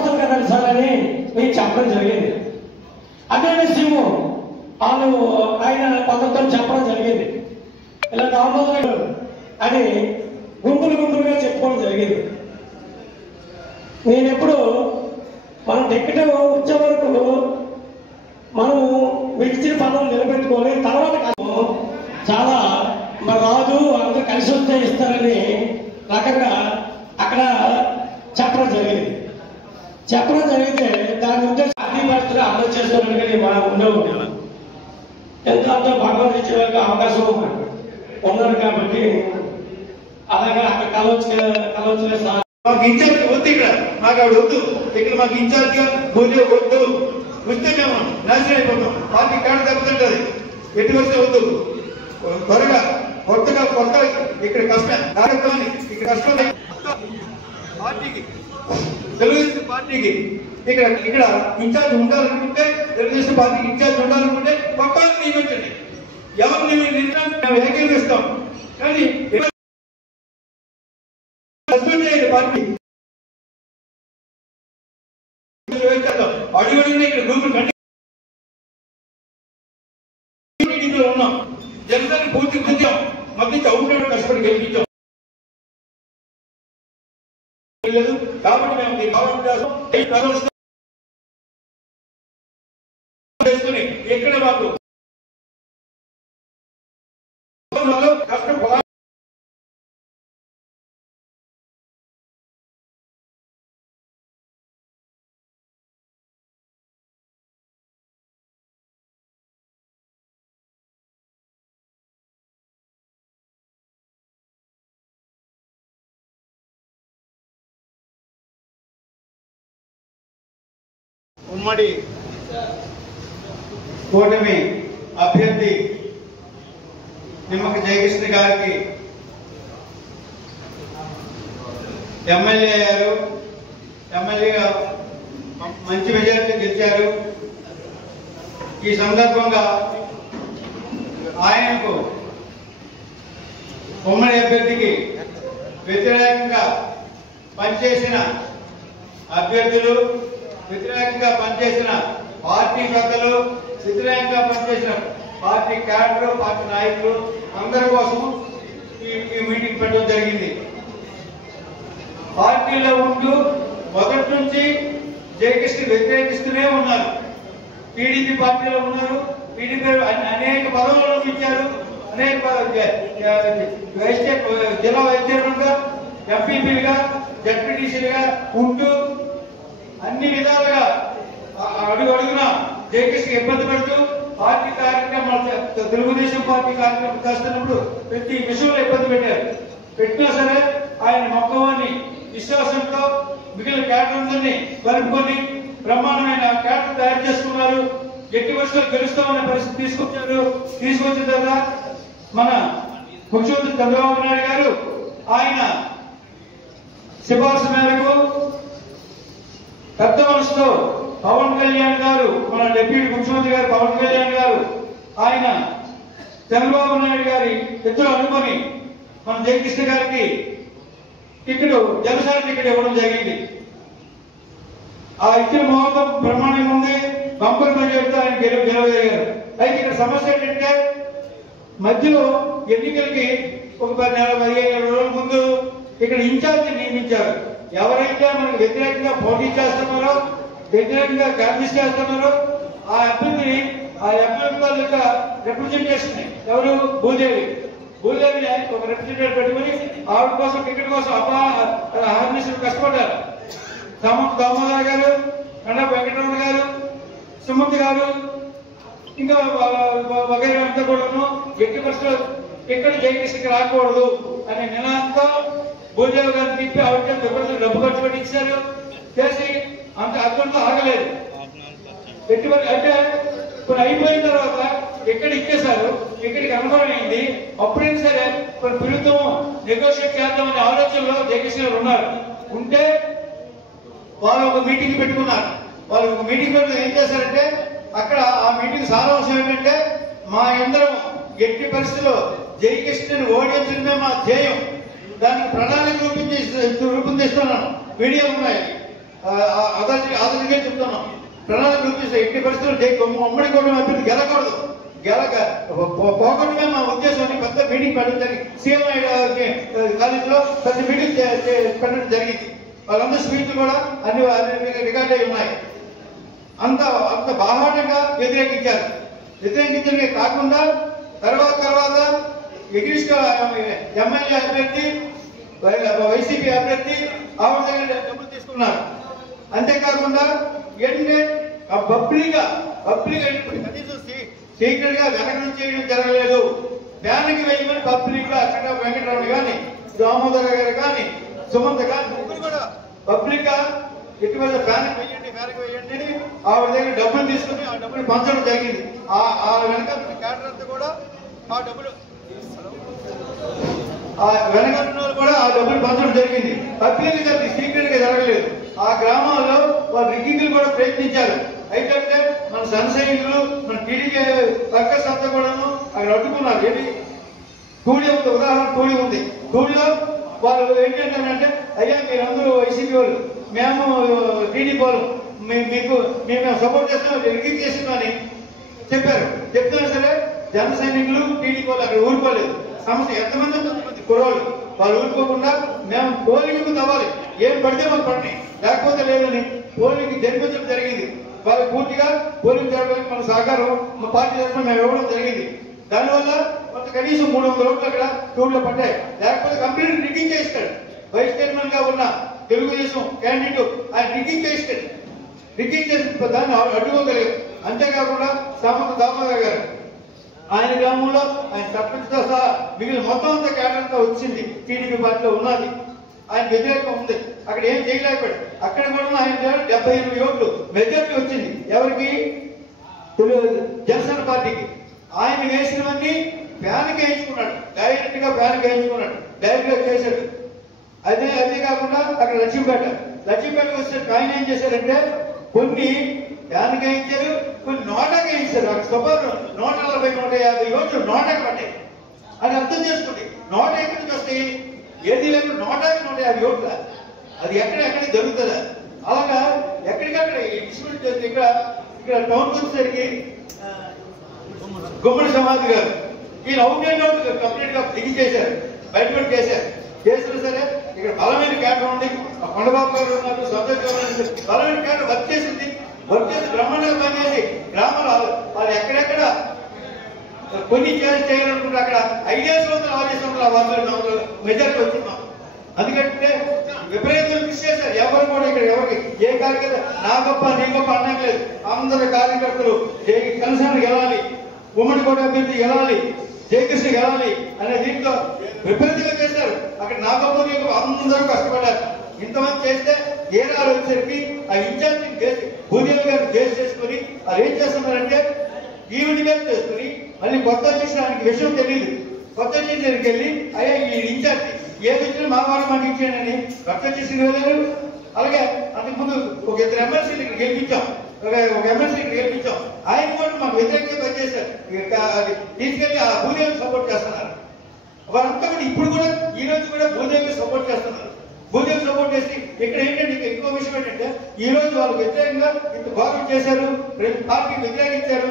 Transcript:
వస్తుంది కదండి సార్ అని నేను చెప్పడం జరిగింది. అదే విషయం ఆయన కొందరితో చెప్పడం జరిగింది. ఇలా దామోదరుడు అని గుంపులుగా చెప్పుకోవడం జరిగింది. నేను ఎప్పుడు మన టికెట్ వచ్చే వరకు మనం విడిచిన పనులు నిలబెట్టుకొని తర్వాత చాలా మన రాజు అందరూ కలిసి వస్తే ఇస్తారని రకంగా అక్కడ చెప్పడం జరిగితే దాని ఉద్దేశం అన్ని పరిస్థితులు అమలు చేసుకోవడానికి కానీ మనం ఉండవు. ఎంతో భగవంతు ఇచ్చే అవకాశం ఉన్నారు కాబట్టి అలాగే అక్కడ కలవచ్చు సార్. మాకు ఇన్ఛార్జ్ వద్దు, ఇక్కడ మాకు ఆవిడ వద్దు, ఇక్కడ మాకు ఇన్ఛార్జ్ భూజే వద్దు. వస్తే మేము నాశనం అయిపోతాం, పార్టీ కాడ దెబ్బతింటది. ఎటు వస్తే వద్దు, త్వరగా కొత్త ఇక్కడ కష్టం కార్యక్రమాన్ని ఇక్కడ కష్టం పార్టీకి, తెలుగుదేశం పార్టీకి ఇక్కడ ఇన్ఛార్జ్ ఉండాలనుకుంటే, తెలుగుదేశం పార్టీకి ఇన్ఛార్జ్ ఉండాలనుకుంటే పక్క నియమించండి. ఎవరు నిర్ణయం మేము ఏకీకరిస్తాం, కానీ పార్టీ అడుగుడిన ఇక్కడ గ్రూపులు కంటిన్యూలో ఉన్నాం. జనసేన పూర్తి పొందాం, మధ్య అవుట్లెట్ కష్టపడి గెలిపించాం. కాబట్టి మేము చేసుకుని ఎక్కడ మాకు కష్టం ఉమ్మడి కూటమి అభ్యర్థి నిమ్మక జయకృష్ణ గారికి ఎమ్మెల్యే అయ్యారు. ఎమ్మెల్యేగా మంచి మెజారిటీ గెలిచారు. ఈ సందర్భంగా ఆయనకు ఉమ్మడి అభ్యర్థికి వ్యతిరేకంగా పనిచేసిన అభ్యర్థులు, వ్యతిరేకంగా పనిచేసిన పార్టీ పెద్దలు, వ్యతిరేకంగా పనిచేసిన పార్టీ క్యాడర్, పార్టీ నాయకులు అందరి కోసం ఈ మీటింగ్ పెట్టడం జరిగింది. పార్టీలో ఉంటూ మొదటి నుంచి జయకృష్ణ వ్యతిరేకిస్తూనే ఉన్నారు. టీడీపీ పార్టీలో ఉన్నారు, టీడీపీ అనేక పదవులను ఇచ్చారు, అనేక జిల్లా వైస్ చైర్మన్ గా, ఎంపీపీలుగా, జడ్పీటీసీలుగా ఉంటూ అన్ని విధాలుగా అడుగున జయకృష్ణ ఇబ్బంది పెడుతూ పార్టీ కార్యక్రమాలు, తెలుగుదేశం పార్టీ కార్యక్రమం చేస్తున్నప్పుడు ప్రతి విషయంలో ఇబ్బంది పెట్టినా సరే ఆయన మొక్కవాన్ని విశ్వాసంతో మిగిలిన క్యాడర్లందరినీ కలుపుకొని బ్రహ్మాండమైన క్యాడర్ తయారు చేసుకున్నారు. ఎట్టి వర్షాలు గెలుస్తామనే పరిస్థితి తీసుకొచ్చిన తర్వాత మన ముఖ్యమంత్రి చంద్రబాబు నాయుడు గారు ఆయన సిఫార్సు మేరకు పెద్ద మనసుతో పవన్ కళ్యాణ్ గారు, మన డిప్యూటీ ముఖ్యమంత్రి గారు పవన్ కళ్యాణ్ గారు, ఆయన చంద్రబాబు నాయుడు గారి ఇద్దరు అనుకొని మన జయకృష్ణ గారికి జనసేన టికెట్ ఇవ్వడం జరిగింది. ఆ ఇచ్చిన మోహం బ్రహ్మాండంగా ఉంది, బంపర్ మెజారిటీతో ఆయన గెలవగలిగారు. అయితే ఇక్కడ సమస్య ఏంటంటే మధ్యలో ఎన్నికలకి ఒక 15 రోజుల ముందు ఇక్కడ ఇన్ఛార్జి నియమించారు. ఎవరైతే మనకు వ్యతిరేకంగా పోటీ చేస్తున్నారో, వ్యతిరేకంగా క్యాన్వస్ చేస్తున్నారో ఆ అభ్యర్థి యొక్క రిప్రజెంటేషన్ ఎవరు భూదేవిని ఒక రిప్రజెంటేటివ్ పెట్టుకుని ఆవిడ కోసం టికెట్ కోసం హార్నిషన్ కష్టపడ్డారు. దామోదర్ గారు, కండ వెంకటరమణ గారు, సుమంత్ గారు, ఇంకా వగైరా అంతా కూడా ఎట్టి పరిస్థితుల్లో ఇక్కడ జయకృష్ణకి రాకూడదు అనే నినాదంతో భూదేవి గారిని తిప్పి ఆవిడ డబ్బు ఖర్చు పెట్టి ఇచ్చారు. చేసి అంత అర్థంతో ఆగలేదు. అంటే కొన్ని అయిపోయిన తర్వాత ఎక్కడ ఇచ్చేశారు, ఎక్కడికి అనుభవమైంది. అప్పుడైనా సరే కొన్ని పిలుద్దాం, నెగోషియేట్ చేద్దామనే ఆలోచనలో జయకృష్ణ గారు ఉంటే వాళ్ళు ఒక మీటింగ్ పెట్టుకున్నారు. వాళ్ళు ఒక మీటింగ్ పెట్టుకుని ఏం చేశారంటే అక్కడ ఆ మీటింగ్ సారాంశం ఏంటంటే మా అందరం ఎట్టి పరిస్థితుల్లో జయకృష్ణని ఓడించడమే మా ధ్యేయం, దానికి ప్రణాళిక రూపొందిస్తున్నాను. వీడియో ఉన్నాయి, ఆదరణగా చెప్తున్నాం. ప్రణాళిక రూపిస్తాయి. ఎట్టి పరిస్థితుల్లో ఉమ్మడి కూటమి అభ్యర్థి గెలకూడదు. పోగొట్టమే మా ఉద్దేశం అని పెద్ద మీటింగ్ పెట్టడం జరిగింది. సీఎం కాలేజీలో పెద్ద మీటింగ్ పెట్టడం జరిగింది. వాళ్ళందరూ స్పీచ్లు కూడా అన్ని రికార్డ్ అయి ఉన్నాయి. అంత బాహాటంగా వ్యతిరేకించడమే కాకుండా తర్వాత ఎగ్జిస్ట్ ఎమ్మెల్యే అభ్యర్థి వైసీపీ అభ్యర్థి ఆవిడ దగ్గర డబ్బులు తీసుకున్నారు. అంతేకాకుండా ఏంటంటే పబ్లిక్ కనీసం సీక్రెట్ గా వెనకడం చేయడం జరగలేదు. బ్యానర్కి వేయమని పబ్లిక్ గా అక్కడ వెంకటరమణ గాని, దామోదర్ గారు కానీ, సుమంత్ గాని ముగ్గురు కూడా పబ్లిక్ గా ఎటువంటి ఫ్యాన్కి వేయండి అని ఆవిడ దగ్గర డబ్బులు తీసుకుని ఆ డబ్బులు పంచడం జరిగింది. ఆ వెనక క్యాడర్ అంతా కూడా ఆ డబ్బులు వెనక కూడా ఆ డబ్బులు పంచడం జరిగింది. పబ్లిక్ గా సీక్రెట్ గా జరగలేదు. ఆ గ్రామాల్లో వాళ్ళు రిగ్గింగ్లు కూడా ప్రయత్నించారు. అయితే మన జనసైనికులు, మన టీడీపీ వర్కర్స్ అంతా కూడాను అక్కడ అడ్డుకున్నారు. ఏంటి కూడి ఉంది, ఉదాహరణ కూడి ఉంది. కూడిలో వాళ్ళు ఏంటంటే అయ్యా మీరందరూ వైసీపీ వాళ్ళు, మేము టీడీపీ వాళ్ళు, మేము సపోర్ట్ చేస్తాం, రిగ్గింగ్ చేస్తున్నామని చెప్పారు. చెప్తున్నా సరే జన సైనికులు టీడీపీ వాళ్ళు అక్కడ ఊరుకోలేదు. సమస్య ఎంతమంది కుర్రోళ్ళు వాళ్ళు ఊరుకోకుండా మేము పోలింగ్కు తవ్వాలి, ఏం పడితే మాకు పడినాయి, లేకపోతే లేదని పోలింగ్ జరిపించడం జరిగింది. వాళ్ళు పూర్తిగా పోలింగ్ జరగడానికి మన సహకారం మా పార్టీ తరఫున మేము ఇవ్వడం జరిగింది. దానివల్ల కొంత కనీసం 300 ఓట్లు అక్కడ టూర్లో పడ్డాయి. లేకపోతే కంప్లీట్ రిగ్గింగ్ చేస్తాడు. వైస్ చైర్మన్ గా ఉన్న తెలుగుదేశం క్యాండిడేట్ ఆయన రిగ్గింగ్ చేస్తాడు. రిగ్గింగ్ చేసిన దాన్ని అడ్డుకోగలిగారు. అంతేకాకుండా సామంత దామోదర్ గారు ఆయన గ్రామంలో ఆయన సర్పంచ్ తో సహా మిగిలిన మొత్తం అంతా క్యాడర్ అంతా వచ్చింది. టీడీపీ పార్టీలో ఉన్నది, ఆయన వ్యతిరేకం ఉంది. అక్కడ ఏం చేయలేకపోయాడు. అక్కడ కూడా ఆయన 78 ఓట్లు మెజార్టీ వచ్చింది. ఎవరికి? జనసేన పార్టీకి. ఆయన వేసినవన్నీ ఫ్యాన్కి వేయించుకున్నాడు. డైరెక్ట్ గా ఫ్యాన్కి వేయించుకున్నాడు. డైరెక్ట్ గా చేశాడు. అదే కాకుండా అక్కడ లక్ష్మీపేటకు వచ్చేసరికి ఆయన ఏం చేశారంటే కొన్ని ఫ్యాన్కి వేయించారు, కొన్ని నోటాకి వేయించారు. అక్కడ సుమారు 140, 150 ఓట్లు నోటాకి పడ్డాయి. అది అర్థం చేసుకోండి. నోట ఎక్కడి నుంచి వస్తాయి? ఏది లేకుండా 150 ఓట్ల అది ఎక్కడెక్కడికి జరుగుతుందా? అలాగా ఎక్కడికక్కడ డిస్ట్రిబ్యూట్ చేస్తే ఇక్కడ టౌన్కి వచ్చేసరికి గుమ్మడి సమాధి గారు ఈయన అవుట్ అండ్ అవుట్ కంప్లీట్ గా దిగి చేశారు, బయటపడి చేసినా సరే ఇక్కడ బలమైన క్యాడర్ ఉంది. కొండబాబు గారు ఉన్నారు, సంతోష్ గారు, బలమైన క్యాడర్ వర్క్ చేసి బ్రహ్మాండంగా పనిచేసి గ్రామాలు వాళ్ళు ఎక్కడెక్కడ కొన్ని చేయాలనుకుంటే అక్కడ 500 మెజారిటీ వచ్చిందాం. అందుకంటే విపరీతం కృషి చేశారు. ఎవరు కూడా ఇక్కడ ఎవరికి ఏ కార్యకర్త నా గొప్ప నీ గొప్ప అనట్లేదు. అందరు కార్యకర్తలు కనసాన గెలాలి, ఉమ్మడి కోట అభ్యర్థి గెలాలి, జయకృష్ణ గెలాలి అనే దీంతో విపరీతంగా చేశారు. అక్కడ నా గొప్ప నీ గొప్ప అందరూ కష్టపడ్డారు. ఇంతమంది చేస్తే ఏరాలు వచ్చేసరికి ఆ ఇన్ఛార్జ్ భూదేవి గారు కేసు చేసుకుని వాళ్ళు ఏం చేస్తున్నారంటే ఈవిడి మీద చేసుకుని మళ్ళీ కొత్త చేసినానికి విషయం తెలియదు. కొత్త చేసినానికి వెళ్ళి అయ్యా ఈ ఇన్ఛార్జ్ ఏది వచ్చినా మా వాడు మాకు ఇచ్చానని కొత్త చేసి వెళ్ళారు. అలాగే అంతకుముందు ఒక 2 ఎమ్మెల్సీలు ఇక్కడ గెలిపించాం, ఒక ఎమ్మెల్సీ ఇక్కడ గెలిపించాం. ఆయన కూడా మాకు వ్యతిరేకంగా పనిచేశారు. తీసుకెళ్లి ఆ భూదేవికి సపోర్ట్ చేస్తున్నారు. వారంతా కూడా ఇప్పుడు కూడా ఈ రోజు కూడా భూదేవికి సపోర్ట్ చేస్తున్నారు. భూదేవి సపోర్ట్ చేసి ఇక్కడ ఏంటంటే ఎక్కువ విషయం ఏంటంటే ఈ రోజు వాళ్ళు వ్యతిరేకంగా ఇంత భాగం చేశారు, పార్టీ వ్యతిరేకించారు.